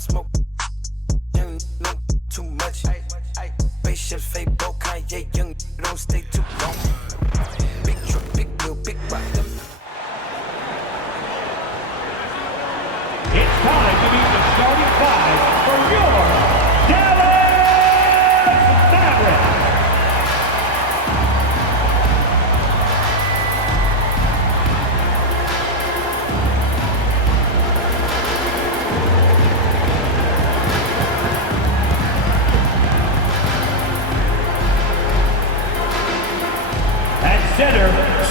smoke. Young, no, too much. Spaceship, fake, broke, Kanye, young, don't stay too long. Big truck, big wheel, big rock. It's time to meet the starting five for your Dallas Mavericks. At center,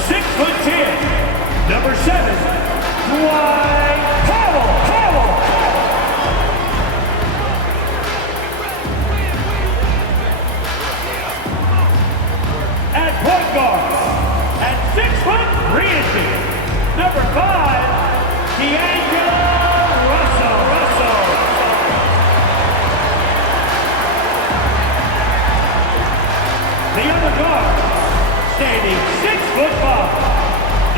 6'10", number 7, Dwight Powell. At point guard, at 6'3", number 5, D'Angelo Russell. The other guard, standing 6'5",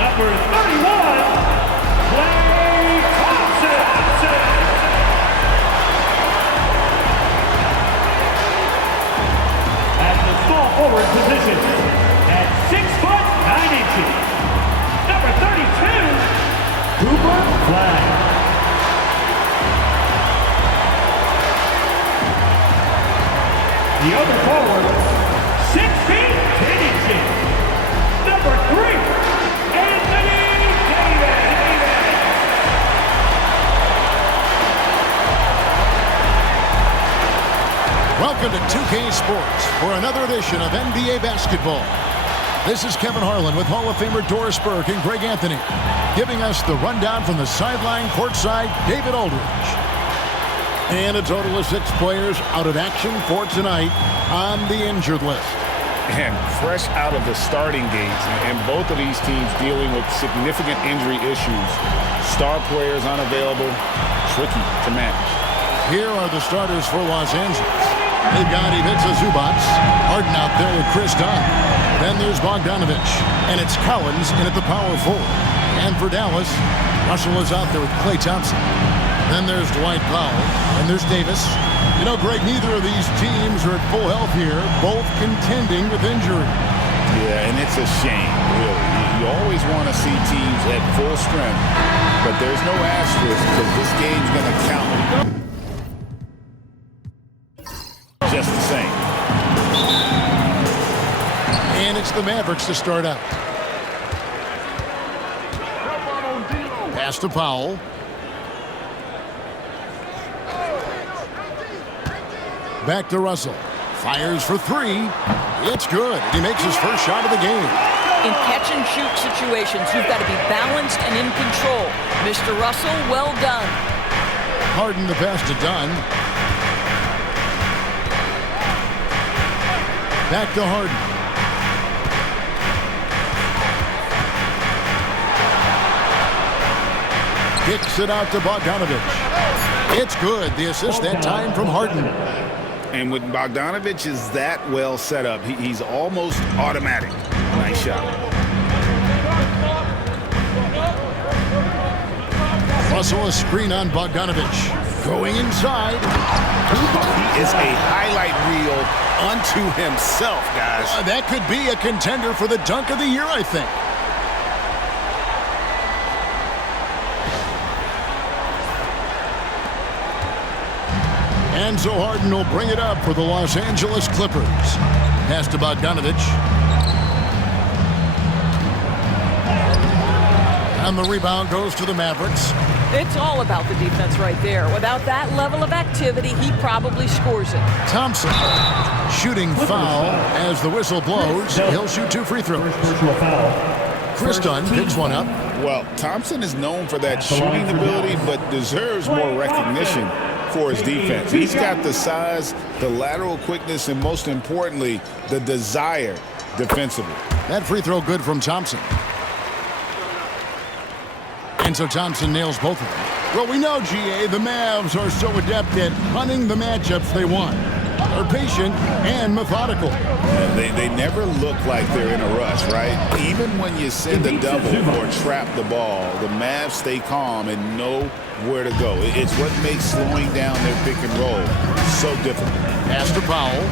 number 31, Klay Thompson. At the small forward position, at 6'9", number 32, Cooper Flag. The other forward, 6 feet 10 inches, number 3, Anthony Davis. Welcome to 2K Sports for another edition of NBA basketball. This is Kevin Harlan with Hall of Famer Doris Burke and Greg Anthony, giving us the rundown from the sideline courtside, David Aldridge. And a total of 6 players out of action for tonight on the injured list. And fresh out of the starting gates, and both of these teams dealing with significant injury issues. Star players unavailable, tricky to manage. Here are the starters for Los Angeles. They've got Ivica Zubac, Harden out there with Chris Dunn. Then there's Bogdanovich, and it's Collins in at the power forward. And for Dallas, Russell is out there with Klay Thompson. Then there's Dwight Powell, and there's Davis. You know, Greg, neither of these teams are at full health here, both contending with injury. Yeah, and it's a shame, really. You always want to see teams at full strength, but there's no asterisk because this game's going to count just the same. And it's the Mavericks to start out. Pass to Powell. Back to Russell. Fires for 3. It's good. He makes his first shot of the game. In catch-and-shoot situations, you've got to be balanced and in control. Mr. Russell, well done. Harden the pass to Dunn. Back to Harden. Kicks it out to Bogdanovich. It's good. The assist that time from Harden. And when Bogdanovich is that well set up, he's almost automatic. Nice shot. Russell a screen on Bogdanovich. Going inside. He is a highlight reel unto himself, guys. That could be a contender for the dunk of the year, I think. And so Harden will bring it up for the Los Angeles Clippers. Pass to Bogdanovich. And the rebound goes to the Mavericks. It's all about the defense right there. Without that level of activity, he probably scores it. Thompson, shooting foul as the whistle blows. He'll shoot 2 free throws. Chris Dunn picks one up. Well, Thompson is known for that shooting ability, but deserves more recognition for his defense. He's got the size, the lateral quickness, and most importantly, the desire defensively. That free throw good from Thompson. And so Thompson nails both of them. Well, we know, GA, the Mavs are so adept at hunting the matchups they want. They're patient and methodical. They never look like they're in a rush, right? Even when you send a double or trap the ball, the Mavs stay calm and know where to go. It's what makes slowing down their pick and roll so difficult. Pass to Powell.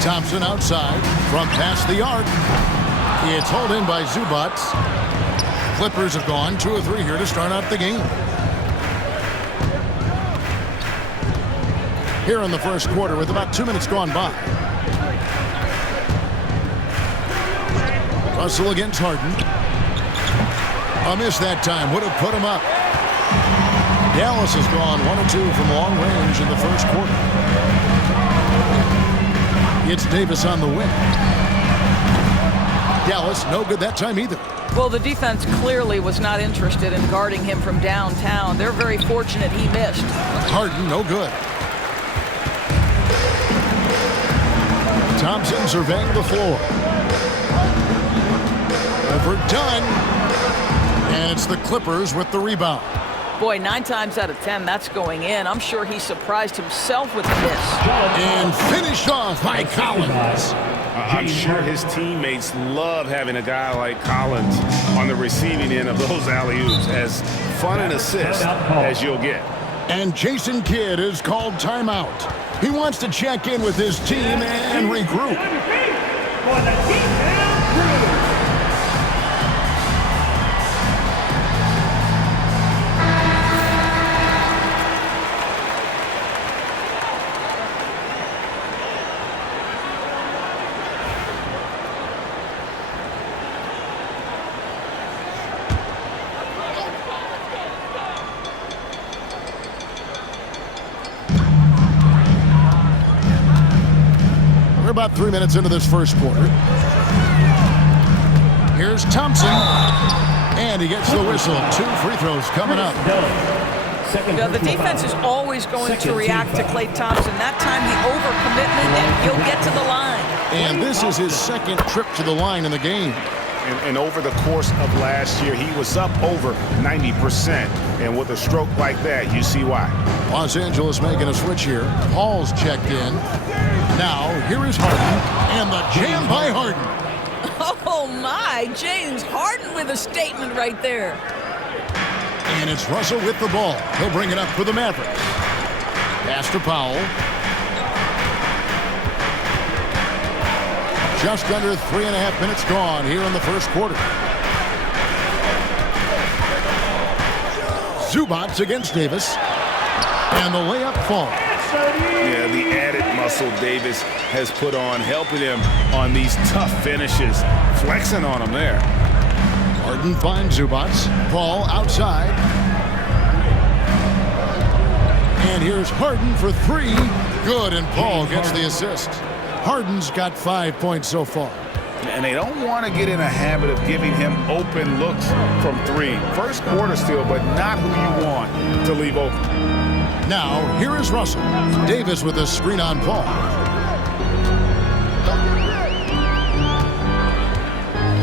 Thompson outside from past the arc. It's hauled in by Zubac. Clippers have gone 2 of 3 here to start out the game. Here in the first quarter with about 2 minutes gone by. Russell against Harden. A miss that time. Would have put him up. Dallas has gone 1 of 2 from long range in the first quarter. It's Davis on the wing. Dallas no good that time either. Well, the defense clearly was not interested in guarding him from downtown. They're very fortunate he missed. Harden no good. Thompson surveying the floor. Overdone. And it's the Clippers with the rebound. Boy, 9 times out of 10, that's going in. I'm sure he surprised himself with this. And finished off by Collins. I'm sure his teammates love having a guy like Collins on the receiving end of those alley-oops. As fun an assist as you'll get. And Jason Kidd is called timeout. He wants to check in with his team and regroup. For the defense crew. We're about 3 minutes into this first quarter. Here's Thompson. And he gets the whistle. 2 free throws coming up. The defense is always going to react to Klay Thompson. That time the overcommitment, and he'll get to the line. And this is his second trip to the line in the game. And over the course of last year, he was up over 90%. And with a stroke like that, you see why. Los Angeles making a switch here. Paul's checked in. Now, here is Harden. And the jam by Harden. Oh, my. James Harden with a statement right there. And it's Russell with the ball. He'll bring it up for the Mavericks. Pass to Powell. Just under 3.5 minutes gone here in the first quarter. Zubac against Davis. And the layup falls. Yeah, the added muscle Davis has put on, helping him on these tough finishes. Flexing on him there. Harden finds Zubac. Paul outside. And here's Harden for 3. Good, and Paul gets the assist. Harden's got 5 points so far. And they don't want to get in a habit of giving him open looks from 3. First quarter still, but not who you want to leave open. Now, here is Russell. Davis with a screen on Paul.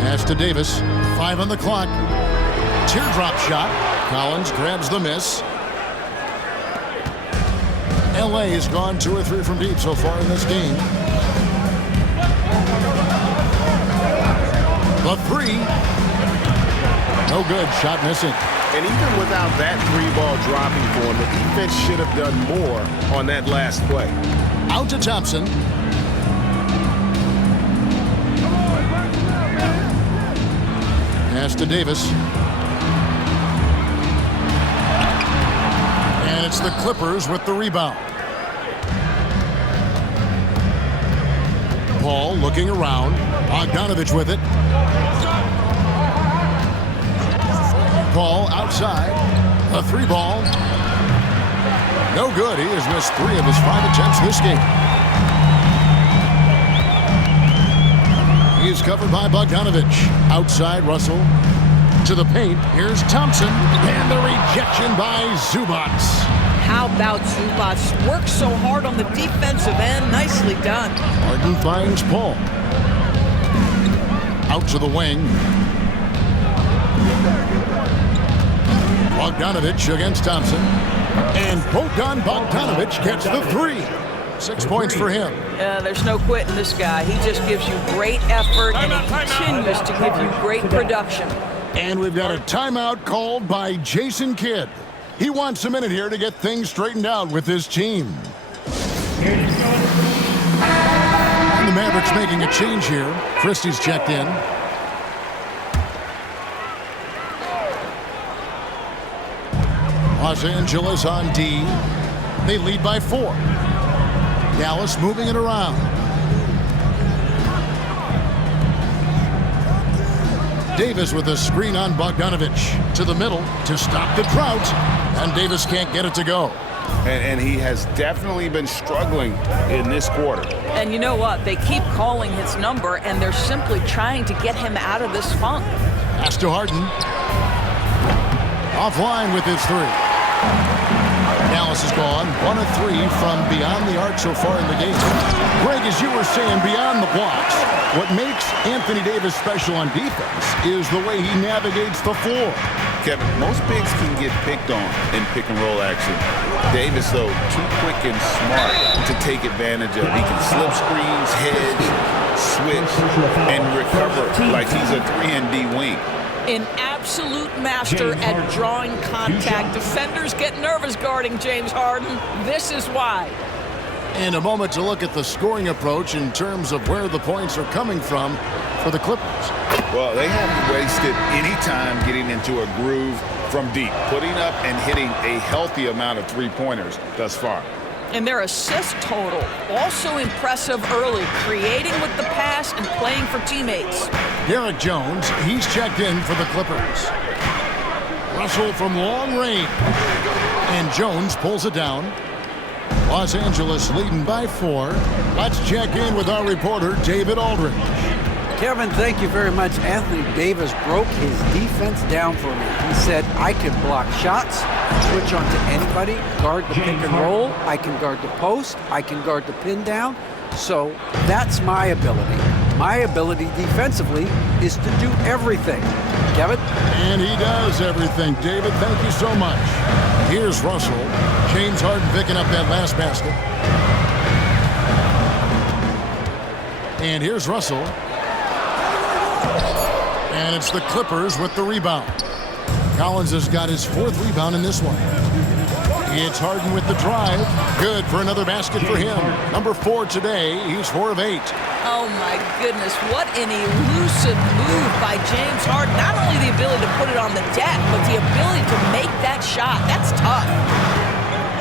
Pass to Davis. 5 on the clock. Teardrop shot. Collins grabs the miss. LA has gone 2 or 3 from deep so far in this game. The 3. No good. Shot missing. And even without that 3-ball dropping for him, the defense should have done more on that last play. Out to Thompson. Pass to Davis. And it's the Clippers with the rebound. Paul looking around. Bogdanovich with it. Paul outside. A 3-ball. No good. He has missed 3 of his 5 attempts this game. He is covered by Bogdanovich. Outside Russell. To the paint. Here's Thompson. And the rejection by Zubac. How about Zubac? Worked so hard on the defensive end. Nicely done. Harden finds Paul. Out to the wing. Bogdanovich against Thompson. And Bogdan Bogdanović gets the 3. 6 points for him. There's no quitting this guy. He just gives you great effort, and he continues to give you great production. And we've got a timeout called by Jason Kidd. He wants a minute here to get things straightened out with his team. And the Mavericks making a change here. Christie's checked in. Los Angeles on D. They lead by 4. Dallas moving it around. Davis with a screen on Bogdanović. To the middle to stop the drought. And Davis can't get it to go. And he has definitely been struggling in this quarter. And you know what? They keep calling his number, and they're simply trying to get him out of this funk. Pass to Harden. Offline with his 3. Dallas is gone 1 of 3 from beyond the arc so far in the game. Greg, as you were saying, beyond the blocks, what makes Anthony Davis special on defense is the way he navigates the floor. Kevin, most bigs can get picked on in pick and roll action. Davis, though, too quick and smart to take advantage of. He can slip screens, hedge, switch, and recover like he's a 3-and-D wing. An absolute master at drawing contact. Defenders get nervous guarding James Harden. This is why. And a moment to look at the scoring approach in terms of where the points are coming from for the Clippers. Well, they haven't wasted any time getting into a groove from deep, putting up and hitting a healthy amount of three-pointers thus far. And their assist total, also impressive early, creating with the pass and playing for teammates. Derek Jones, he's checked in for the Clippers. Russell from long range. And Jones pulls it down. Los Angeles leading by 4. Let's check in with our reporter, David Aldridge. Kevin, thank you very much. Anthony Davis broke his defense down for me. He said, I can block shots, switch on to anybody, guard the pick and roll, I can guard the post, I can guard the pin down. So that's my ability. My ability defensively is to do everything. Kevin? And he does everything. David, thank you so much. Here's Russell. James Harden picking up that last basket. And here's Russell. And it's the Clippers with the rebound. Collins has got his 4th rebound in this one. It's Harden with the drive. Good for another basket for him. Number 4 today. He's 4 of 8. Oh, my goodness. What an elusive move by James Harden. Not only the ability to put it on the deck, but the ability to make that shot. That's tough.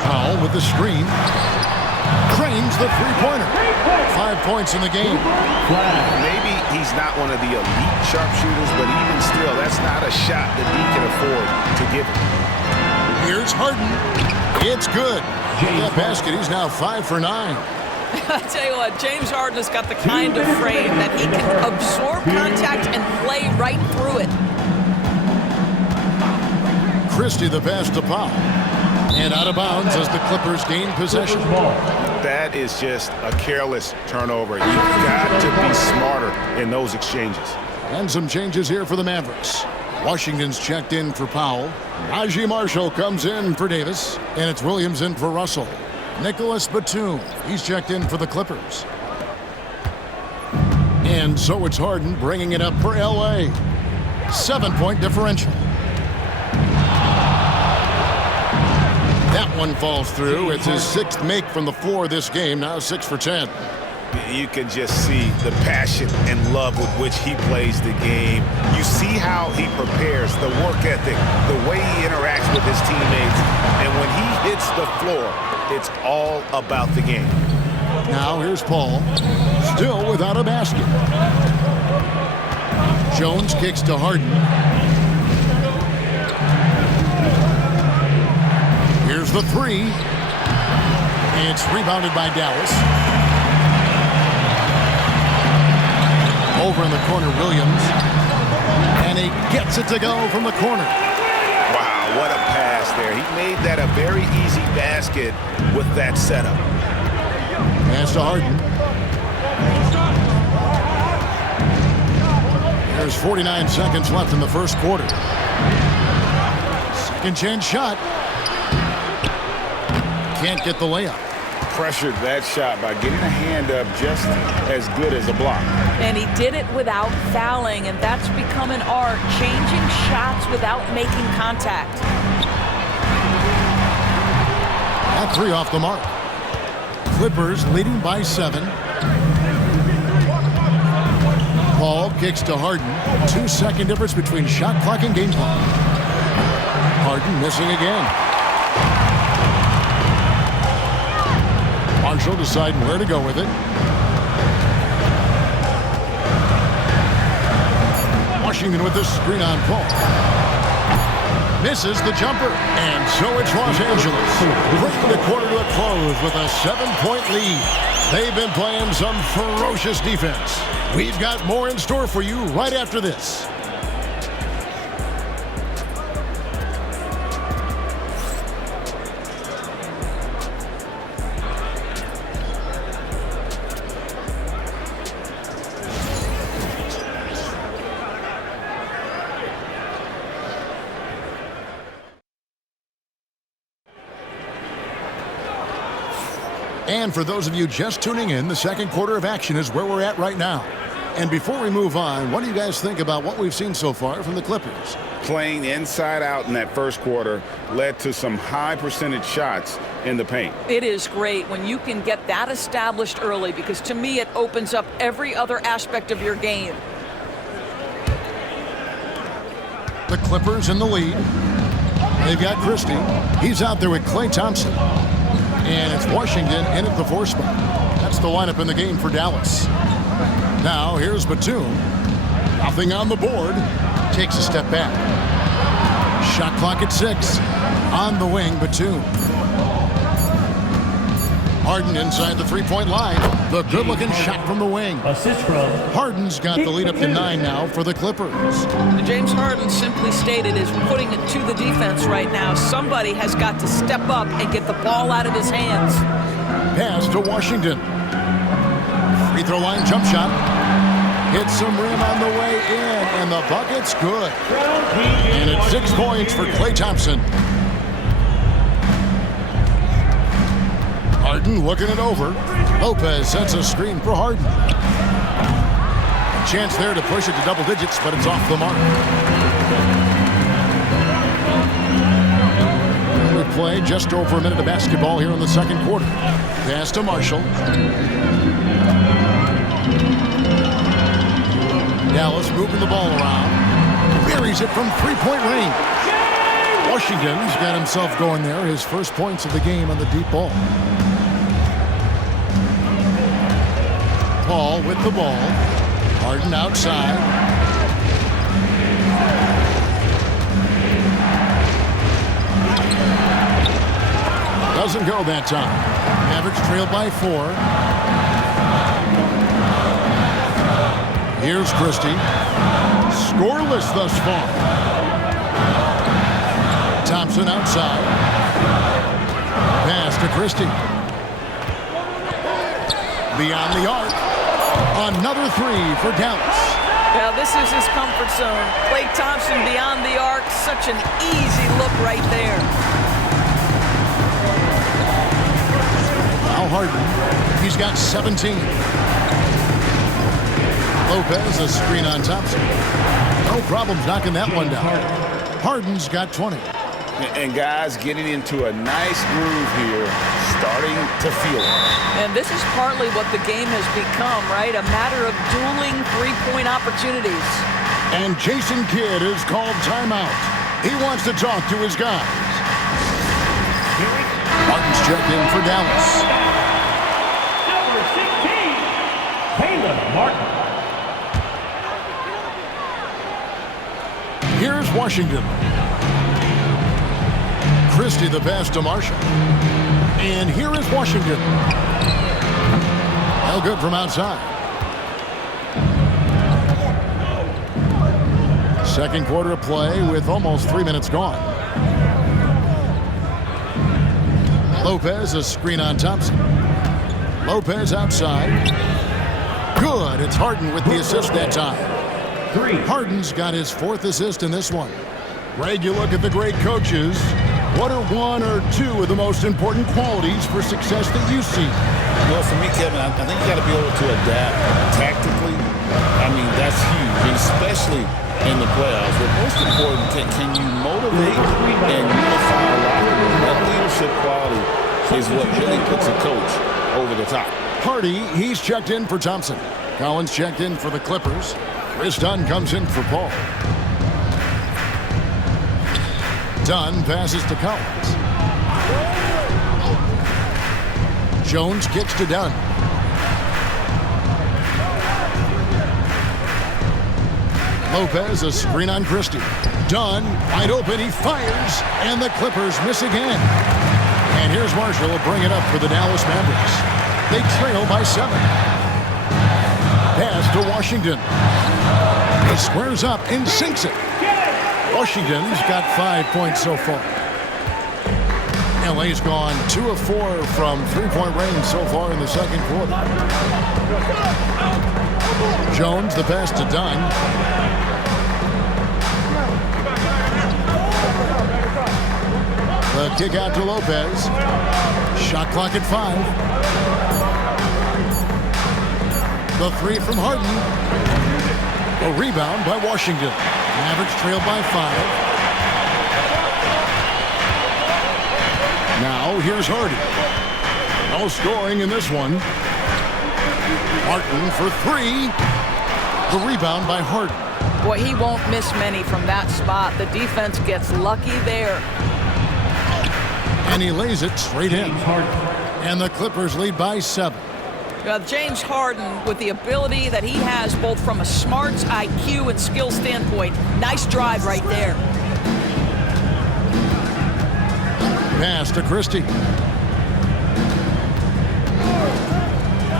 Powell with the screen. Cranes the three-pointer. 5 points in the game. Maybe he's not one of the elite sharpshooters, but even still, that's not a shot that he can afford to give him. Here's Harden. It's good. That basket, he's now 5 for 9. I tell you what, James Harden has got the kind of frame that he can absorb contact and play right through it. Christie the pass to Powell. And out of bounds as the Clippers gain possession. That is just a careless turnover. You've got to be smarter in those exchanges. And some changes here for the Mavericks. Washington's checked in for Powell. Najee Marshall comes in for Davis. And it's Williams in for Russell. Nicholas Batum, he's checked in for the Clippers. And so it's Harden bringing it up for L.A. 7-point differential. That one falls through. It's his 6th make from the floor this game. Now 6 for 10. You can just see the passion and love with which he plays the game. You see how he prepares, the work ethic, the way he interacts with his teammates. And when he hits the floor, it's all about the game. Now here's Paul, still without a basket. Jones kicks to Harden. Here's the 3. It's rebounded by Dallas. Over in the corner, Williams. And he gets it to go from the corner. Wow, what a pass there. He made that a very easy basket with that setup. Pass to Harden. There's 49 seconds left in the first quarter. Second chance shot. can't get the layup. Pressured that shot by getting a hand up just as good as a block. And he did it without fouling, and that's become an art, changing shots without making contact. That three off the mark. Clippers leading by 7. Paul kicks to Harden. 2-second difference between shot clock and game clock. Harden missing again. Marshall deciding where to go with it. Washington with the screen on Paul. Misses the jumper. And so it's Los Angeles. Bringing the quarter to a close with a 7-point lead. They've been playing some ferocious defense. We've got more in store for you right after this. And for those of you just tuning in, the second quarter of action is where we're at right now. And before we move on, what do you guys think about what we've seen so far from the Clippers? Playing inside out in that first quarter led to some high percentage shots in the paint. It is great when you can get that established early, because to me it opens up every other aspect of your game. The Clippers in the lead. They've got Christie. He's out there with Klay Thompson. And it's Washington in at the 4 spot. That's the lineup in the game for Dallas. Now here's Batum. Nothing on the board. Takes a step back. Shot clock at 6. On the wing, Batum. Harden inside the 3-point line. The good-looking shot from the wing. Assist from Harden's got the lead up to 9 now for the Clippers. James Harden simply stated is putting it to the defense right now. Somebody has got to step up and get the ball out of his hands. Pass to Washington. Free throw line jump shot. Hits some rim on the way in, and the bucket's good. And it's 6 points for Klay Thompson. Harden looking it over. Lopez sets a screen for Harden. Chance there to push it to double digits, but it's off the mark. We play just over a minute of basketball here in the second quarter. Pass to Marshall. Dallas moving the ball around. Buries it from 3-point range. Washington's got himself going there. His first points of the game on the deep ball. Paul with the ball. Harden outside. Doesn't go that time. Mavericks trailed by 4. Here's Christie. Scoreless thus far. Thompson outside. Pass to Christie. Beyond the arc. Another 3 for Dallas. Yeah, this is his comfort zone. Klay Thompson beyond the arc. Such an easy look right there. Now Harden. He's got 17. Lopez, a screen on Thompson. No problems knocking that one down. Harden's got 20. And guys getting into a nice groove here, starting to feel it. And this is partly what the game has become, right? A matter of dueling 3-point opportunities. And Jason Kidd is called timeout. He wants to talk to his guys. Harden's checked in for Dallas. number 16, Caleb Martin. Here's Washington. Christie the pass to Marshall. And here is Washington. Well, good from outside. Second quarter of play with almost 3 minutes gone. Lopez, a screen on Thompson. Lopez outside. Good. It's Harden with the assist that time. Harden's got his 4th assist in this one. Greg, you look at the great coaches. What are one or two of the most important qualities for success that you see? Well, for me, Kevin, I think you got to be able to adapt tactically. I mean, that's huge, especially in the playoffs. But most important, can you motivate and unify a locker room? That leadership quality is what really puts a coach over the top. Hardy, he's checked in for Thompson. Collins checked in for the Clippers. Chris Dunn comes in for Paul. Dunn passes to Collins. Jones kicks to Dunn. Lopez, a screen on Christie. Dunn, wide open, he fires, and the Clippers miss again. And here's Marshall will bring it up for the Dallas Mavericks. They trail by 7. Pass to Washington. He squares up and sinks it. Washington's got 5 points so far. LA's gone 2 of 4 from three-point range so far in the second quarter. Jones, the pass to Dunn. The kick out to Lopez. Shot clock at 5. The 3 from Harden. A rebound by Washington. Mavericks trail by 5. Now here's Hardy. No scoring in this one. Martin for 3. The rebound by Harden. Boy, he won't miss many from that spot. The defense gets lucky there. And he lays it straight in. And the Clippers lead by 7. James Harden, with the ability that he has both from a smarts, IQ, and skill standpoint, nice drive right there. Pass to Christie.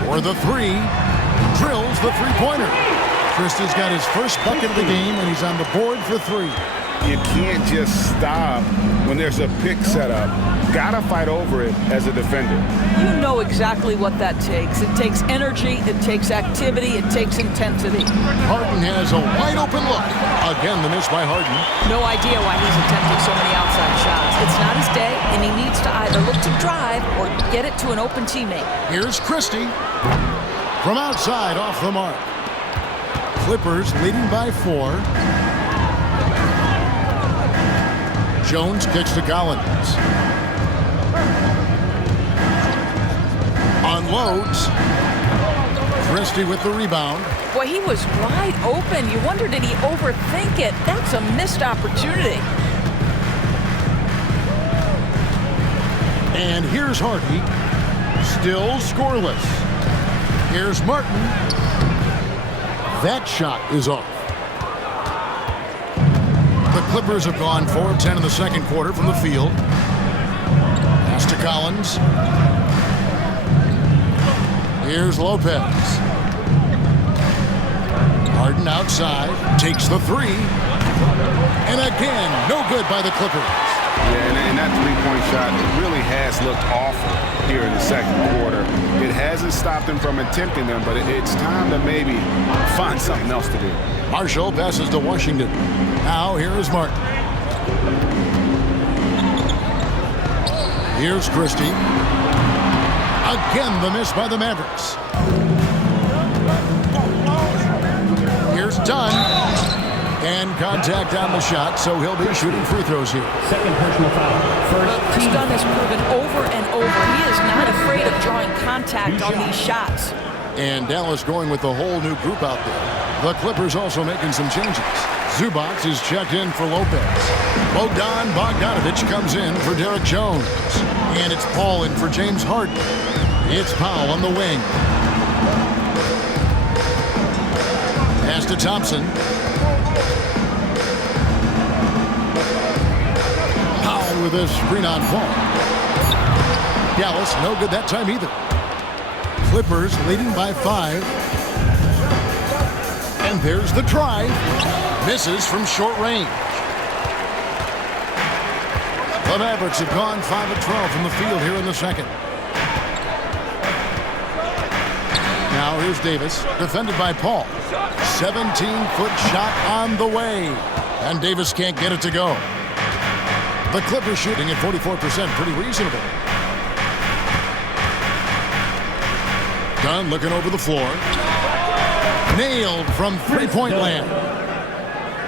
For the 3. Drills the three-pointer. Christie's got his first bucket of the game, and he's on the board for 3. You can't just stop when there's a pick set up. Gotta fight over it as a defender. You know exactly what that takes. It takes energy, it takes activity, it takes intensity. Harden has a wide-open look. Again, the miss by Harden. No idea why he's attempting so many outside shots. It's not his day, and he needs to either look to drive or get it to an open teammate. Here's Christie. From outside, off the mark. Clippers leading by 4. Jones kicks to Collins. Unloads. Christie with the rebound. Boy, he was wide open. You wonder, did he overthink it? That's a missed opportunity. And here's Hardy. Still scoreless. Here's Martin. That shot is off. The Clippers have gone 4 of 10 in the second quarter from the field. Pass to Collins. Here's Lopez. Harden outside. Takes the 3. And again, no good by the Clippers. Yeah, and that three-point shot, it really has looked awful here in the second quarter. It hasn't stopped him from attempting them, but it's time to maybe find something else to do. Marshall passes to Washington. Now here is Martin. Here's Christie. Again, the miss by the Mavericks. Here's Dunn. And contact on the shot, so he'll be shooting free throws here. Second personal foul. First Chris team Dunn has foul. proven over and over he is not afraid of drawing contact on these shots. And Dallas going with the whole new group out there. The Clippers also making some changes. Zubac is checked in for Lopez. Bogdan Bogdanovic comes in for Derek Jones. And it's Paul in for James Harden. It's Powell on the wing. Pass to Thompson. Powell with a screen on Paul. Dallas no good that time either. Clippers leading by 5. And there's the try. Misses from short range. The Mavericks have gone 5 of 12 from the field here in the second. Now here's Davis, defended by Paul. 17-foot shot on the way. And Davis can't get it to go. The Clippers shooting at 44%, pretty reasonable. Dunn looking over the floor. Nailed from three-point land.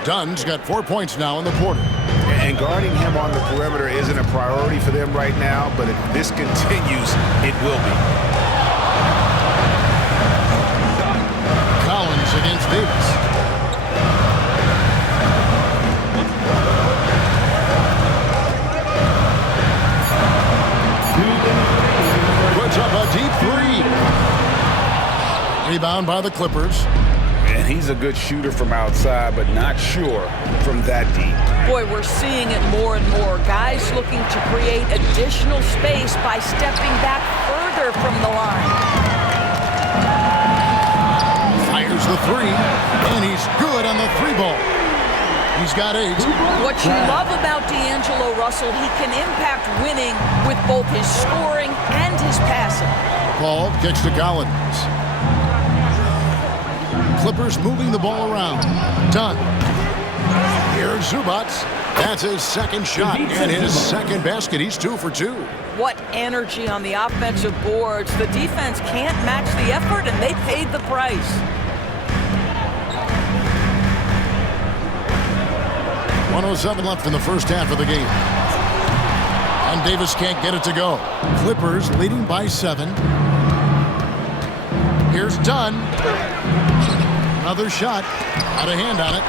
Dunn's got 4 points now in the quarter. And guarding him on the perimeter isn't a priority for them right now, but if this continues, it will be. Collins against Davis. Puts up a deep three. Rebound by the Clippers. And he's a good shooter from outside, but not sure from that deep. Boy, we're seeing it more and more. Guys looking to create additional space by stepping back further from the line. Fires the three, and he's good on the three ball. He's got 8. What you love about D'Angelo Russell, he can impact winning with both his scoring and his passing. Paul kicks to Collins. Clippers moving the ball around. Dunn. Here's Zubac. That's his second shot and his second basket. He's 2 for 2. What energy on the offensive boards. The defense can't match the effort, and they paid the price. 1:07 left in the first half of the game. And Davis can't get it to go. Clippers leading by 7. Here's Dunn. Another shot. Out of hand on it.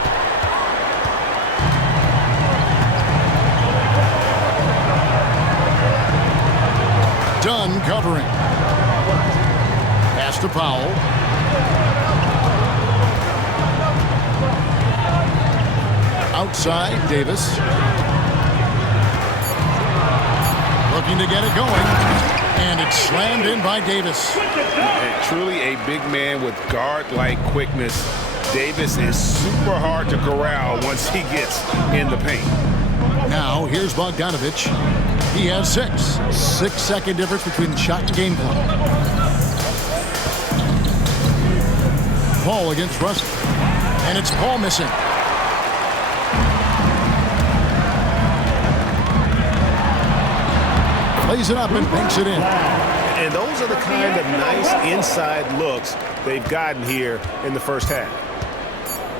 Dunn covering. Pass to Powell. Outside, Davis. Looking to get it going. And it's slammed in by Davis. And truly a big man with guard-like quickness. Davis is super hard to corral once he gets in the paint. Now, here's Bogdanovic. He has 6. 6-second difference between shot and game clock. Paul against Russell. And it's Paul missing. Plays it up and banks it in. And those are the kind of nice inside looks they've gotten here in the first half.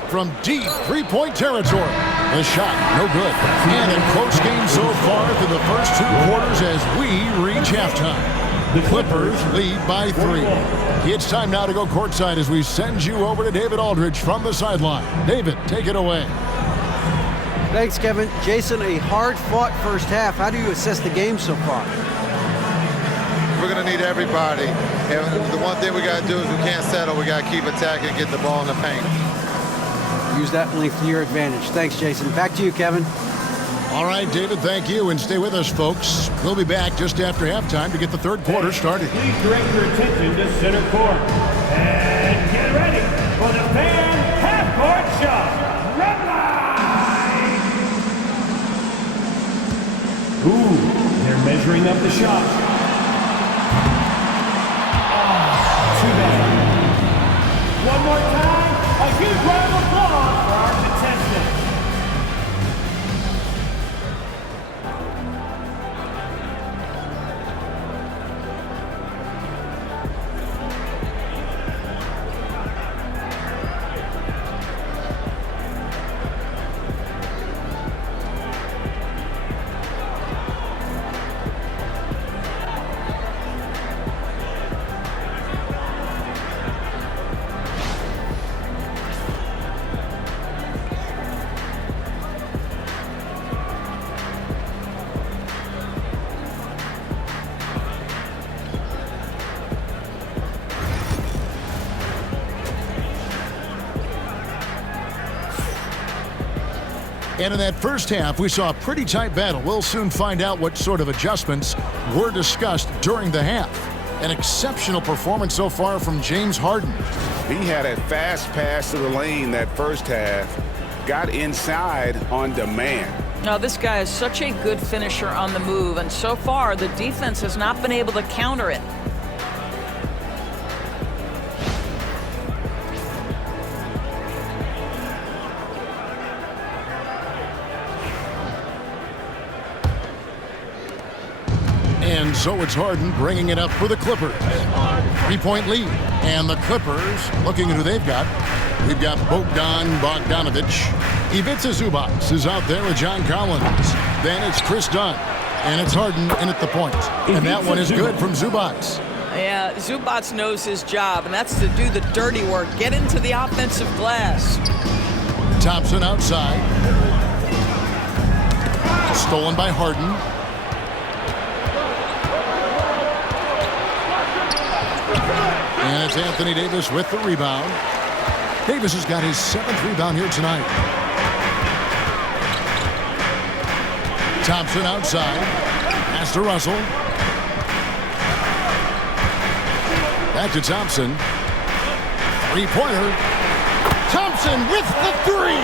From deep three-point territory. The shot, no good. And a close game so far through the first 2 quarters as we reach halftime. The Clippers lead by 3. It's time now to go courtside as we send you over to David Aldridge from the sideline. David, take it away. Thanks, Kevin. Jason, a hard-fought first half. How do you assess the game so far? We're going to need everybody. And the one thing we got to do is we can't settle. We got to keep attacking and get the ball in the paint. Use that length to your advantage. Thanks, Jason. Back to you, Kevin. All right, David, thank you. And stay with us, folks. We'll be back just after halftime to get the third quarter started. Please direct your attention to center court. And get ready for the fan half-court shot. Red line! Ooh, they're measuring up the shot. Too bad. One more time, a huge round of applause for our contestants. And in that first half, we saw a pretty tight battle. We'll soon find out what sort of adjustments were discussed during the half. An exceptional performance so far from James Harden. He had a fast pass to the lane that first half, got inside on demand. Now, this guy is such a good finisher on the move, and so far, the defense has not been able to counter it. And so it's Harden bringing it up for the Clippers. 3-point lead. And the Clippers, looking at who they've got. We've got Bogdan Bogdanović. Ivica Zubac is out there with John Collins. Then it's Chris Dunn. And it's Harden in at the point. And that one is good from Zubac. Yeah, Zubac knows his job, and that's to do the dirty work. Get into the offensive glass. Thompson outside. Stolen by Harden. And it's Anthony Davis with the rebound. Davis has got his 7th rebound here tonight. Thompson outside. Pass to Russell. Back to Thompson. Three-pointer. Thompson with the three.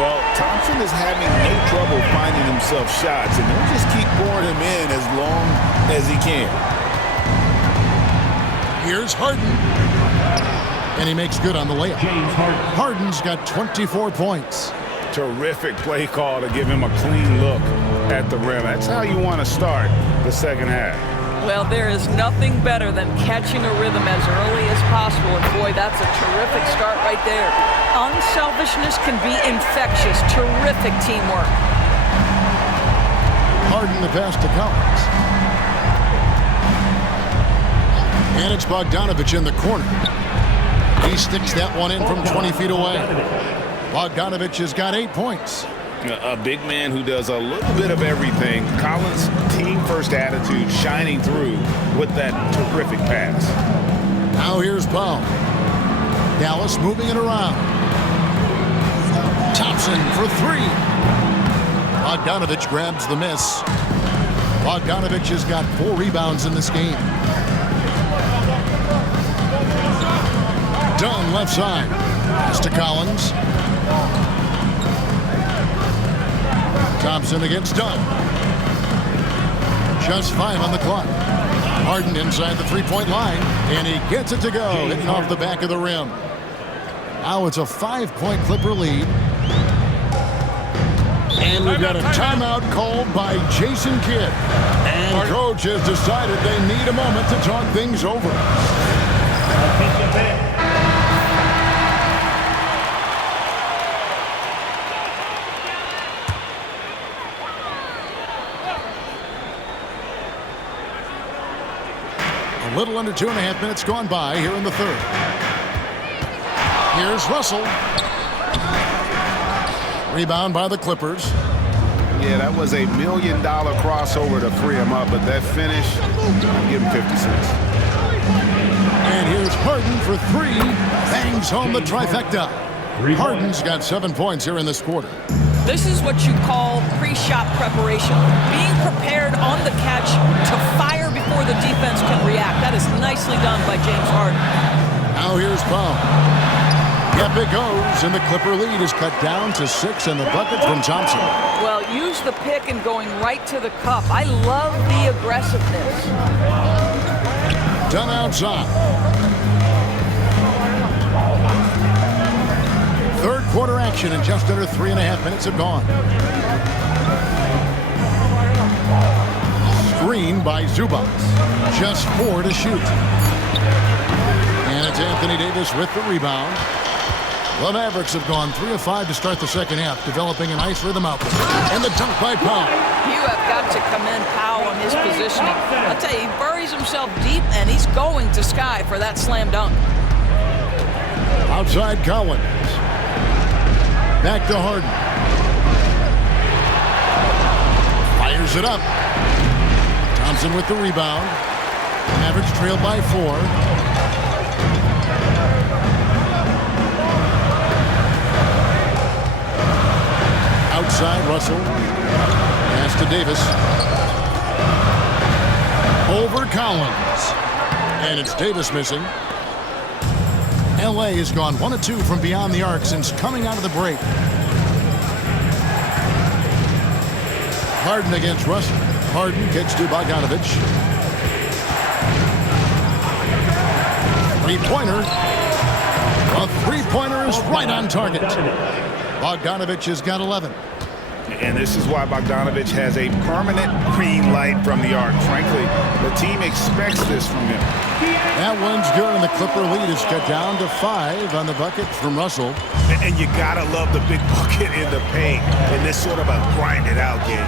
Well, Thompson is having no trouble finding himself shots, and they'll just keep pouring him in as long as he can. Here's Harden. And he makes good on the layup. James Harden. Harden's got 24 points. Terrific play call to give him a clean look at the rim. That's how you want to start the second half. Well, there is nothing better than catching a rhythm as early as possible, and boy, that's a terrific start right there. Unselfishness can be infectious. Terrific teamwork. Harden the pass to Collins. And it's Bogdanović in the corner. He sticks that one in from 20 feet away. Bogdanović has got 8 points. A big man who does a little bit of everything. Collins' team-first attitude shining through with that terrific pass. Now here's Paul. Dallas moving it around. Thompson for three. Bogdanović grabs the miss. Bogdanović has got 4 rebounds in this game. Dunn left side. Pass to Collins. Thompson against Dunn. Just 5 on the clock. Harden inside the three-point line, and he gets it to go, hitting off the back of the rim. Now it's a 5-point Clipper lead. And we've got a timeout called by Jason Kidd. And coach has decided they need a moment to talk things over. A little under 2.5 minutes gone by here in the third. Here's Russell. Rebound by the Clippers. Yeah, that was $1 million crossover to free him up, but that finish, I'll give him 50 cents. And here's Harden for 3. Bangs home the trifecta. Harden's got 7 points here in this quarter. This is what you call pre-shot preparation. Being prepared on the catch to fire before the defense can react. That is nicely done by James Harden. Now here's Paul. Yep, it goes, and the Clipper lead is cut down to 6 in the bucket from Thompson. Well, use the pick and going right to the cup. I love the aggressiveness. Done outside. Third quarter action in just under 3.5 minutes have gone. Screen by Zubac. Just 4 to shoot. And it's Anthony Davis with the rebound. The Mavericks have gone 3 of 5 to start the second half, developing a nice rhythm outlet. And the dunk by Powell. You have got to commend Powell on his positioning. I'll tell you, he buries himself deep, and he's going to Sky for that slam dunk. Outside Collins. Back to Harden. Fires it up. Thompson with the rebound. Mavericks trailed by 4. Outside Russell. Pass to Davis. Over Collins. And it's Davis missing. LA has gone 1 of 2 from beyond the arc since coming out of the break. Harden against Russell. Harden kicks to Bogdanović. Three-pointer. A three-pointer is right on target. Bogdanović has got 11. And this is why Bogdanovich has a permanent green light from the arc. Frankly, the team expects this from him. That one's good, and the Clipper lead is cut down to 5 on the bucket from Russell. And you got to love the big bucket in the paint in this sort of a grinded-out game.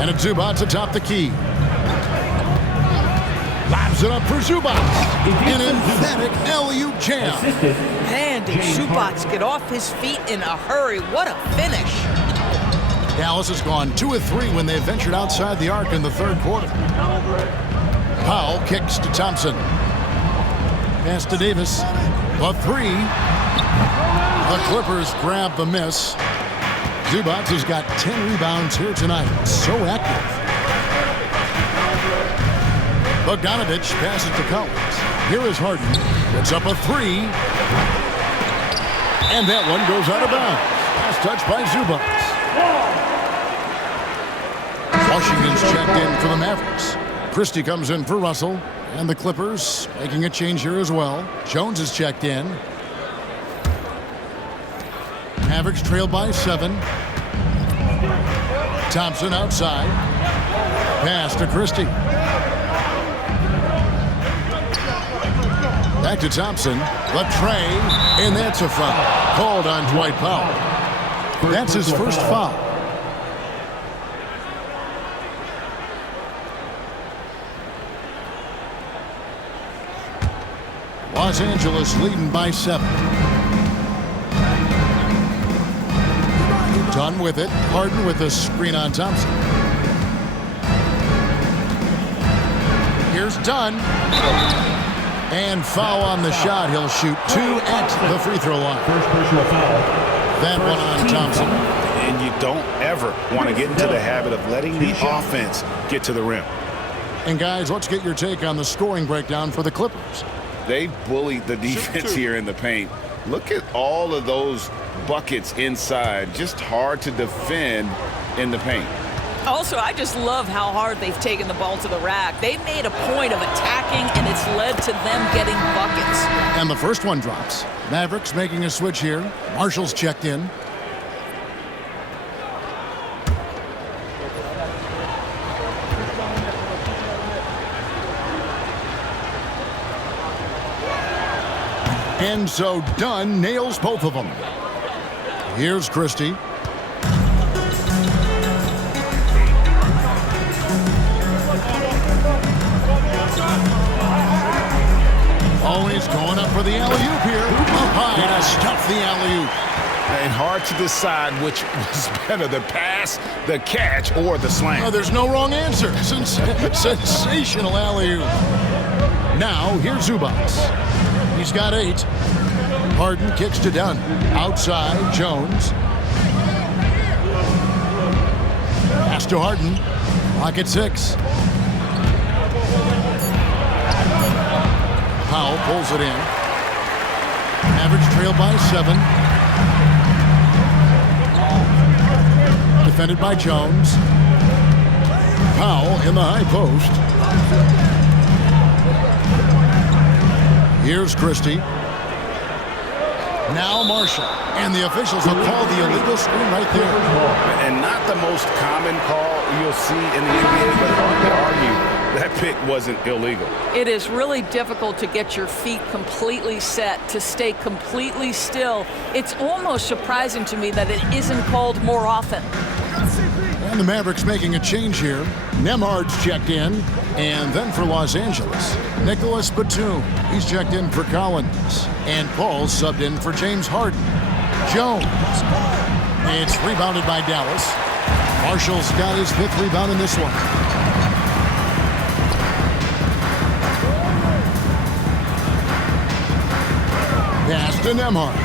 And it's Zubac atop the key. Lobs it up for Zubac. An emphatic LU jam. Man, did Zubac get off his feet in a hurry. What a finish. Dallas has gone 2 of 3 when they ventured outside the arc in the third quarter. Powell kicks to Thompson. Pass to Davis. The 3. The Clippers grab the miss. Zubac has got 10 rebounds here tonight. So active. Bogdanovich passes to Collins. Here is Harden. Puts up a 3. And that one goes out of bounds. Last touch by Zubac. Washington's checked in for the Mavericks. Christie comes in for Russell. And the Clippers making a change here as well. Jones is checked in. Mavericks trail by 7. Thompson outside. Pass to Christie. Back to Thompson. The tray. And that's a foul. Called on Dwight Powell. That's his first foul. Los Angeles leading by 7. Dunn with it. Harden with a screen on Thompson. Here's Dunn. And foul on the shot. He'll shoot 2 at the free throw line. First personal foul. That one on Thompson. And you don't ever want to get into the habit of letting the offense get to the rim. And guys, let's get your take on the scoring breakdown for the Clippers. They bullied the defense here in the paint. Look at all of those buckets inside. Just hard to defend in the paint. Also, I just love how hard they've taken the ball to the rack. They've made a point of attacking, and it's led to them getting buckets. And the first one drops. Mavericks making a switch here. Marshall's checked in. And so Dunn nails both of them. Here's Christie. Always going up for the alley-oop here. Up high to stuff the alley-oop. And hard to decide which was better, the pass, the catch, or the slam. Oh, there's no wrong answer. Sensational alley-oop. Now, here's Zubac. He's got 8. Harden kicks to Dunn. Outside, Jones. Pass to Harden. Clock at 6. Powell pulls it in. Mavericks trail by 7. Defended by Jones. Powell in the high post. Here's Christie. Now Marshall. And the officials will call the illegal screen right there. And not the most common call you'll see in the NBA, but hard to argue that pick wasn't illegal. It is really difficult to get your feet completely set, to stay completely still. It's almost surprising to me that it isn't called more often. And the Mavericks making a change here. Nembhard's checked in. And then for Los Angeles, Nicholas Batum. He's checked in for Collins. And Paul's subbed in for James Harden. Jones. It's rebounded by Dallas. Marshall's got his 5th rebound in this one. Pass to Nembhard.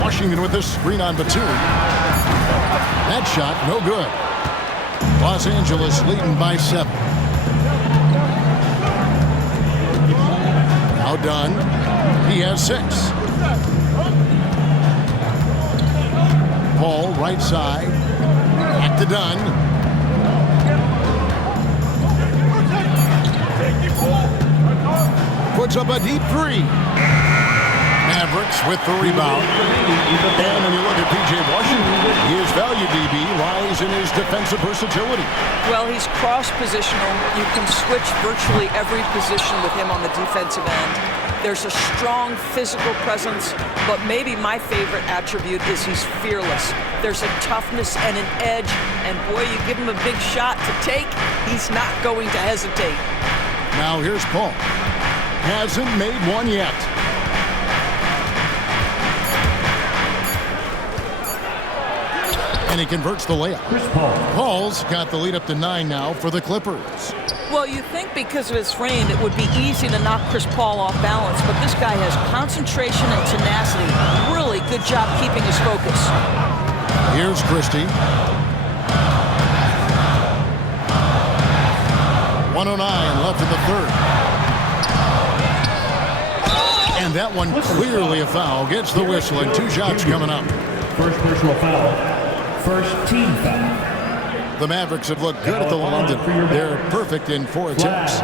Washington with this screen on Batum. That shot, no good. Los Angeles leading by 7. Now Dunn. He has 6. Paul, right side. Back to Dunn. Puts up a deep 3. Mavericks with the rebound. And when you look at P.J. Washington, his value, DB, lies in his defensive versatility. Well, he's cross-positional. You can switch virtually every position with him on the defensive end. There's a strong physical presence, but maybe my favorite attribute is he's fearless. There's a toughness and an edge, and boy, you give him a big shot to take, he's not going to hesitate. Now here's Paul. Hasn't made one yet. And he converts the layup. Chris Paul. Paul's got the lead up to 9 now for the Clippers. Well, you think because of his frame, it would be easy to knock Chris Paul off balance, but this guy has concentration and tenacity. Really good job keeping his focus. Here's Christie. 1:09 left in the third. And that one clearly a foul. Gets the whistle and 2 shots coming up. First personal foul. First team foul. The Mavericks have looked good at the line. They're perfect in 4 attempts.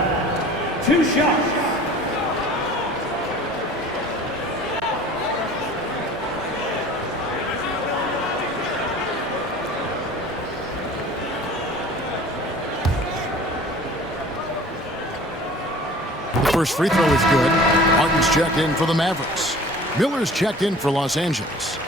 2 shots. The first free throw is good. Martin's checked in for the Mavericks. Miller's checked in for Los Angeles.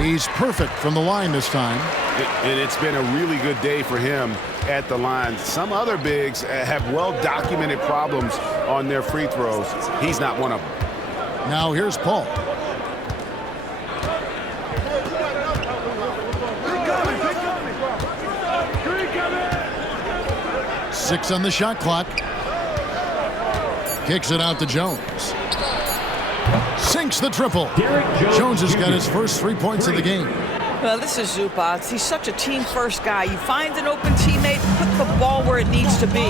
He's perfect from the line this time. And it's been a really good day for him at the line. Some other bigs have well-documented problems on their free throws. He's not one of them. Now here's Paul. Six on the shot clock. Kicks it out to Jones. Sinks the triple. Jones has got his first 3 points of the game. Well, this is Zubac. He's such a team-first guy. You find an open teammate, put the ball where it needs to be.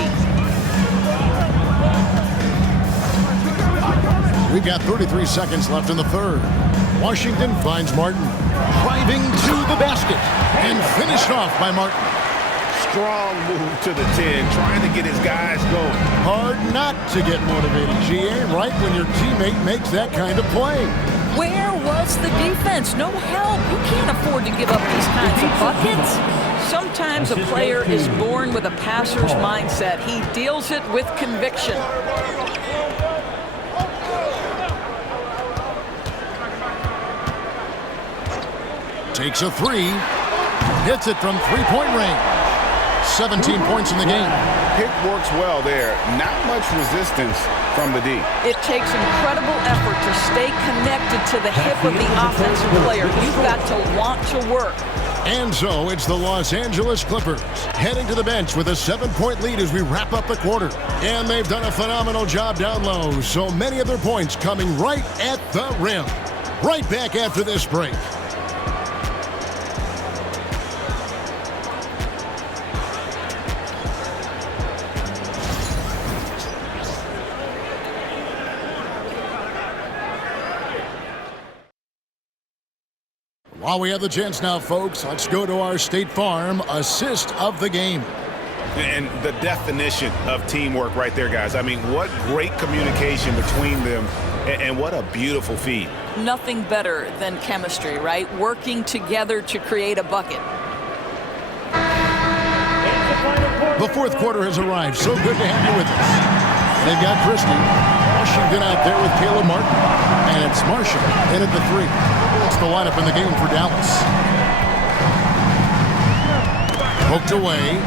We've got 33 seconds left in the third. Washington finds Martin. Driving to the basket. And finished off by Martin. Strong move to the 10, trying to get his guys going. Hard not to get motivated, GA, right when your teammate makes that kind of play. Where was the defense? No help. You can't afford to give up these kinds of buckets. Sometimes a player is born with a passer's mindset. He deals it with conviction. Takes a 3. Hits it from 3-point range. 17 points in the game. Pick works well there. Not much resistance from the D. It takes incredible effort to stay connected to the hip of the offensive player. You've got to want to work. And so it's the Los Angeles Clippers heading to the bench with a 7-point lead as we wrap up the quarter. And they've done a phenomenal job down low. So many of their points coming right at the rim. Right back after this break. While we have the chance now, folks, let's go to our State Farm assist of the game. And the definition of teamwork right there, guys. I mean, what great communication between them, and what a beautiful feed. Nothing better than chemistry, right? Working together to create a bucket. The fourth quarter has arrived. So good to have you with us. They've got Christie. Washington out there with Caleb Martin. And it's Marshall in at the 3. That's the lineup in the game for Dallas. Poked away.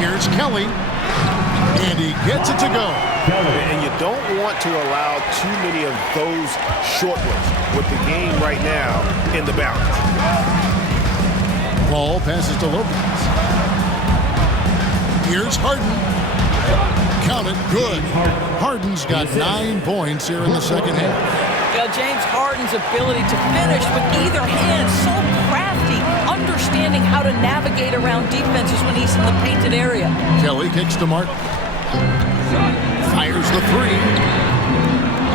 Here's Kelly. And he gets it to go. And you don't want to allow too many of those short ones with the game right now in the balance. Ball passes to Lopez. Here's Harden. Count it, good. Harden's got 9 points here in the second half. Yeah, James Harden's ability to finish with either hand, so crafty, understanding how to navigate around defenses when he's in the painted area. Kelly kicks to Martin. Fires the three.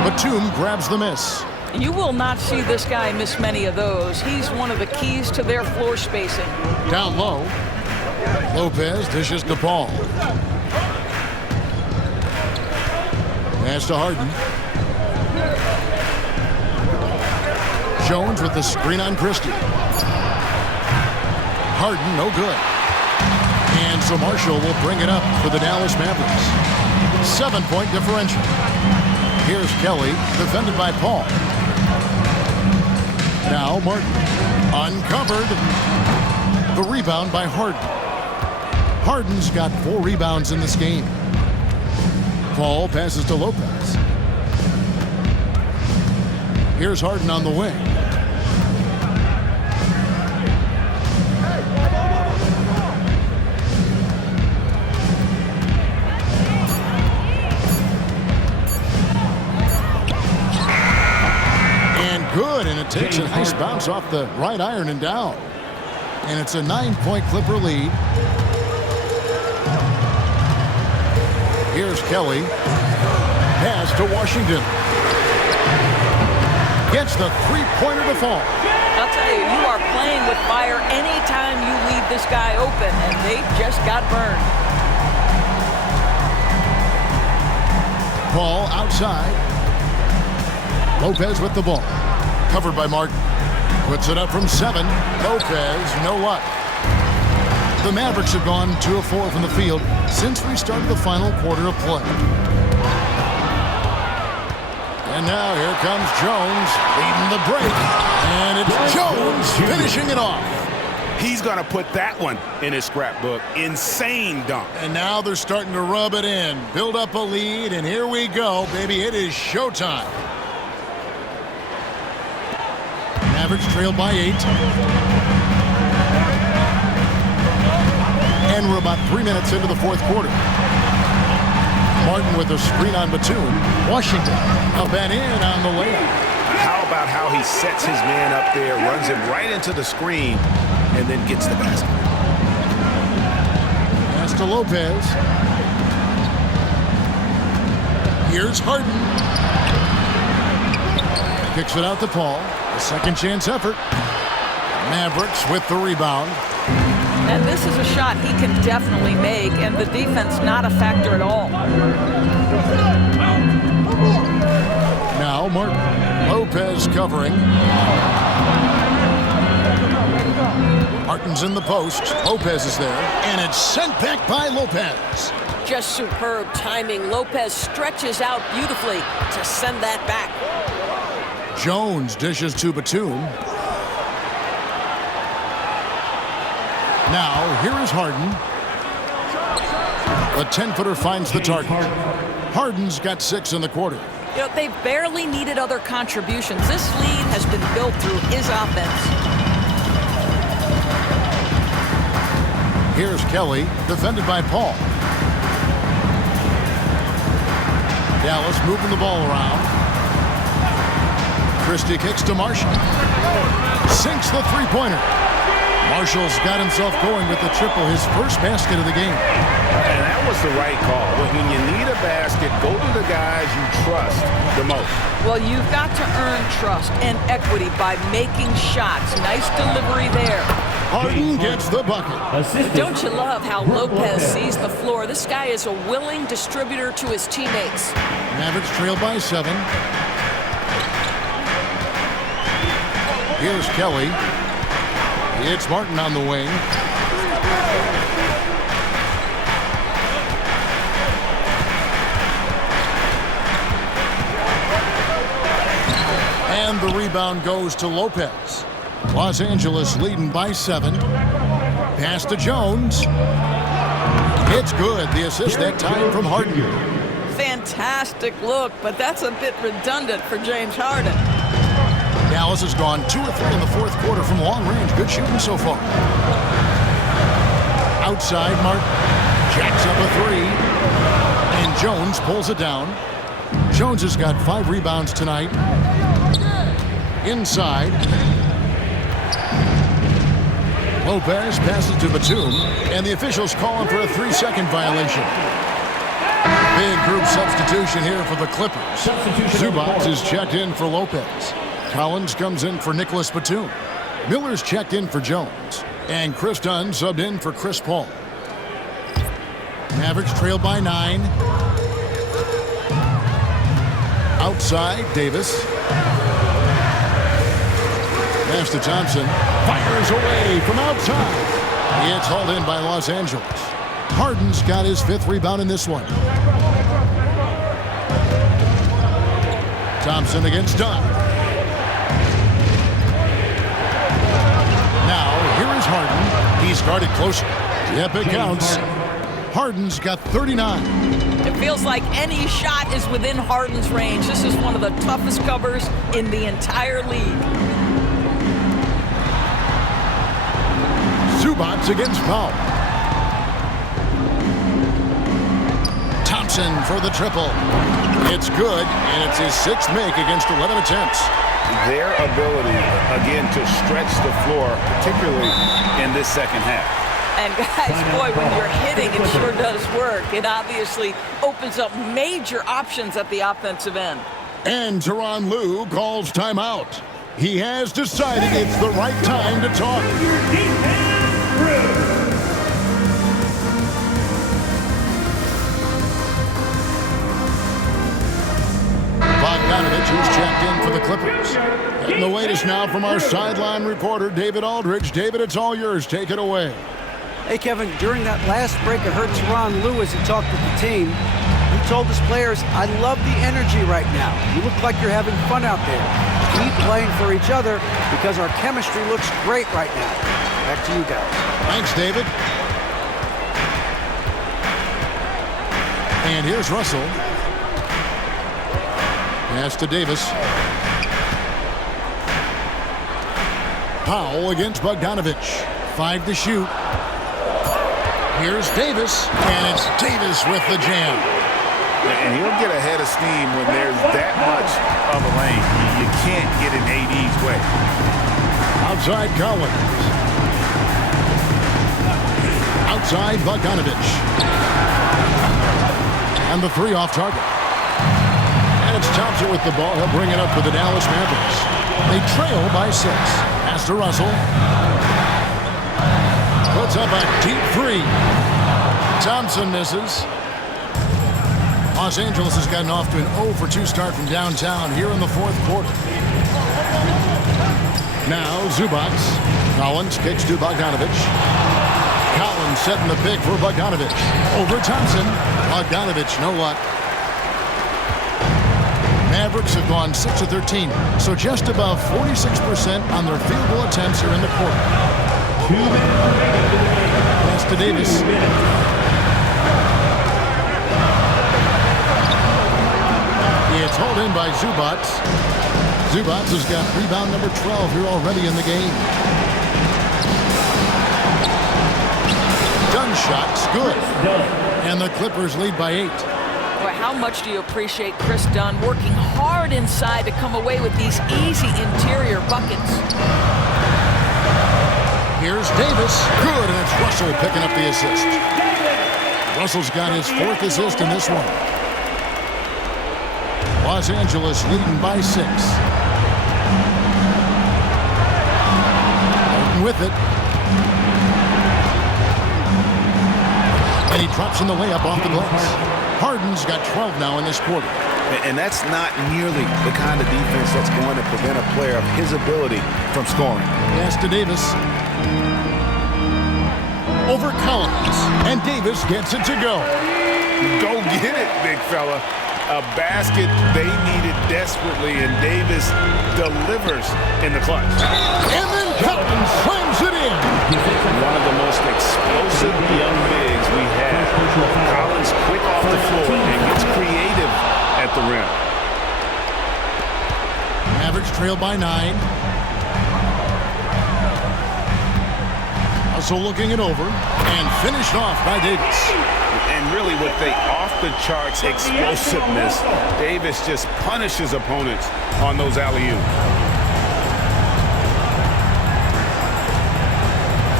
Batum grabs the miss. You will not see this guy miss many of those. He's one of the keys to their floor spacing. Down low. Lopez dishes to Paul. Pass to Harden. Jones with the screen on Christie. Harden, no good. And so Marshall will bring it up for the Dallas Mavericks. 7-point differential. Here's Kelly, defended by Paul. Now Martin, uncovered. The rebound by Harden. Harden's got 4 rebounds in this game. Paul passes to Lopez. Here's Harden on the wing. And good, and it takes a nice bounce off the right iron and down. And it's a 9-point Clipper lead. Here's Kelly. Pass to Washington. Gets the three-pointer to fall. I'll tell you, you are playing with fire anytime you leave this guy open, and they just got burned. Paul outside. Lopez with the ball. Covered by Martin. Puts it up from 7. Lopez, no luck. The Mavericks have gone 2 of 4 from the field since we started the final quarter of play. And now here comes Jones leading the break. And it's Jones finishing it off. He's going to put that one in his scrapbook. Insane dunk. And now they're starting to rub it in. Build up a lead, and here we go, baby. It is showtime. Mavericks trail by 8. And we're about 3 minutes into the fourth quarter. Martin with a screen on Batum. Washington up and in on the layup. How about how he sets his man up there, runs him right into the screen, and then gets the basket. Pass to Lopez. Here's Harden. Kicks it out to Paul. A second chance effort. Mavericks with the rebound. And this is a shot he can definitely make, and the defense not a factor at all. Now Martin. Lopez covering. Martin's in the post. Lopez is there. And it's sent back by Lopez. Just superb timing. Lopez stretches out beautifully to send that back. Jones dishes to Batum. Now, here is Harden. The 10-footer finds the target. Harden's got 6 in the quarter. You know, they've barely needed other contributions. This lead has been built through his offense. Here's Kelly, defended by Paul. Dallas moving the ball around. Christie kicks to Marshall. Sinks the three-pointer. Marshall's got himself going with the triple, his first basket of the game. And that was the right call. When you need a basket, go to the guys you trust the most. Well, you've got to earn trust and equity by making shots. Nice delivery there. Harden gets the bucket. Don't you love how Lopez sees the floor? This guy is a willing distributor to his teammates. Mavericks trail by 7. Here's Kelly. It's Martin on the wing. And the rebound goes to Lopez. Los Angeles leading by 7. Pass to Jones. It's good. The assist that time from Harden. Fantastic look, but that's a bit redundant for James Harden. Dallas has gone 2 of 3 in the fourth quarter from long range. Good shooting so far. Outside, Martin jacks up a 3. And Jones pulls it down. Jones has got 5 rebounds tonight. Inside. Lopez passes to Batum. And the officials calling for a 3-second violation. Big group substitution here for the Clippers. Zubac is checked in for Lopez. Collins comes in for Nicholas Batum. Miller's checked in for Jones. And Chris Dunn subbed in for Chris Paul. Mavericks trail by 9. Outside, Davis. Pass to Thompson. Fires away from outside. It's hauled in by Los Angeles. Harden's got his 5th rebound in this one. Thompson against Dunn. Now, here is Harden. He started closer. Yep, it counts. Harden's got 39. It feels like any shot is within Harden's range. This is one of the toughest covers in the entire league. Zubac against Powell. Thompson for the triple. It's good, and it's his 6th make against 11 attempts. Their ability, again, to stretch the floor, particularly in this second half. And guys, boy, when you're hitting, it sure does work. It obviously opens up major options at the offensive end. And Tyronn Lue calls timeout. He has decided it's the right time to talk. Bogdanovich is checked in for the Clippers. And the latest now from our sideline reporter, David Aldridge. David, it's all yours. Take it away. Hey, Kevin, during that last break, I heard Tyronn Lue as he talked with the team. He told his players, I love the energy right now. You look like you're having fun out there. Keep playing for each other because our chemistry looks great right now. Back to you guys. Thanks, David. And here's Russell. Pass to Davis. Powell against Bogdanovich. 5 to shoot. Here's Davis, and it's Davis with the jam. And he'll get ahead of steam when there's that much of a lane. You can't get in AD's way. Outside Collins. Outside Bogdanovich. And the 3 off target. And it's Thompson with the ball. He'll bring it up for the Dallas Mavericks. They trail by 6. Pass to Russell. Puts up a deep 3. Thompson misses. Los Angeles has gotten off to an 0 for 2 start from downtown here in the 4th quarter. Now Zubac. Collins kicks to Bogdanovich. Collins setting the pick for Bogdanovich. Over Thompson. Bogdanovich, no luck. Mavericks have gone 6 of 13, so just above 46% on their field goal attempts here in the quarter. Pass to Davis. It's hauled in by Zubac. Zubac has got rebound number 12 here already in the game. Dunn shot's good. And the Clippers lead by 8. Boy, how much do you appreciate Chris Dunn working hard inside to come away with these easy interior buckets? Here's Davis. Good, and it's Russell picking up the assist. Russell's got his 4th assist in this one. Los Angeles leading by 6. Harden with it. And he drops in the layup off the glass. Harden's got 12 now in this quarter. And that's not nearly the kind of defense that's going to prevent a player of his ability from scoring. Pass to Davis. Over Collins. And Davis gets it to go. Go get it, big fella. A basket they needed desperately, and Davis delivers in the clutch. And then Collins slams it in. One of the most explosive young bigs we have. Collins quick off the floor and gets creative at the rim. Mavericks trail by 9. Also looking it over and finished off by Davis. And really with the off-the-charts explosiveness, Davis just punishes opponents on those alley-oops.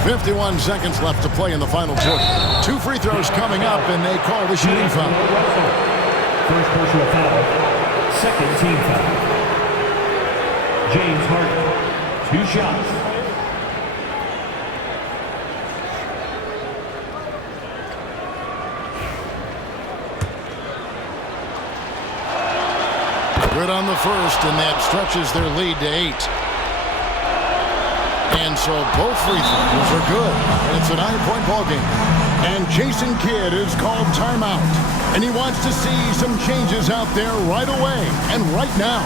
51 seconds left to play in the final quarter. 2 free throws coming up, and they call the shooting foul. first personal foul. Second team foul. James Harden, 2 shots. Good on the first, and that stretches their lead to 8. And so both free throws are good. And it's a 9-point ball game. And Jason Kidd is called timeout. And he wants to see some changes out there right away and right now.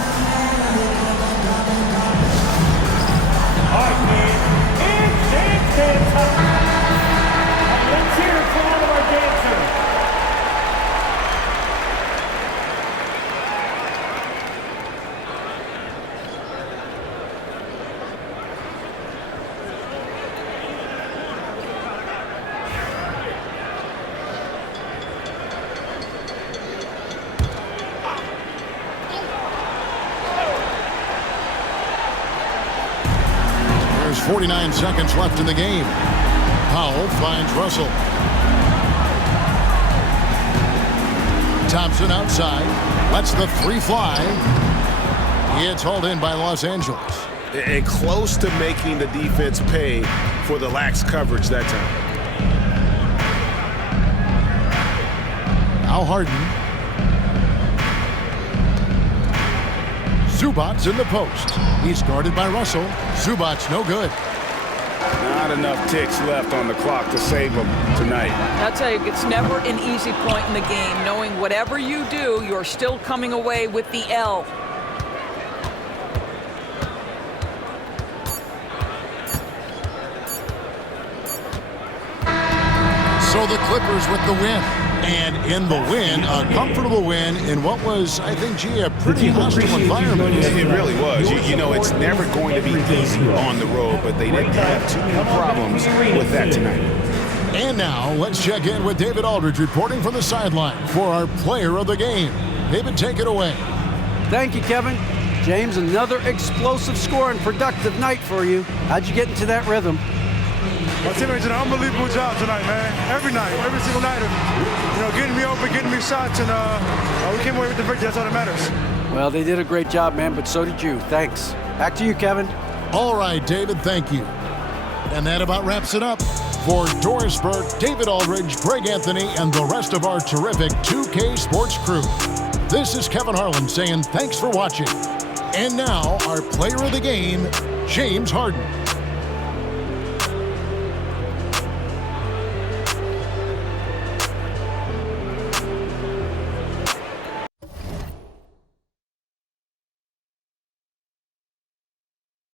All right, man. It's dance time. Let's hear it for one of our dancers. There's 49 seconds left in the game. Powell finds Russell. Thompson outside. Lets the 3 fly. It's hauled in by Los Angeles. And close to making the defense pay for the lax coverage that time. Now Harden. Zubac's in the post. He's guarded by Russell. Zubac's no good. Not enough ticks left on the clock to save them tonight. I'll tell you, it's never an easy point in the game, knowing whatever you do, you're still coming away with the L. So the Clippers with the win. And in the win, a comfortable win in what was, I think, a pretty hostile environment. It really was. You know, it's never going to be easy on the road, but they didn't have too many problems with that tonight. And now, let's check in with David Aldridge reporting from the sideline for our player of the game. David, take it away. Thank you, Kevin. James, another explosive score and productive night for you. How'd you get into that rhythm? My teammates did an unbelievable job tonight, man. Every night, every single night of, getting me open, getting me shots, and we came away with the victory. That's all that matters. Well, they did a great job, man, but so did you. Thanks. Back to you, Kevin. All right, David, thank you. And that about wraps it up. For Doris Burke, David Aldridge, Greg Anthony, and the rest of our terrific 2K Sports crew, this is Kevin Harlan saying thanks for watching. And now, our player of the game, James Harden.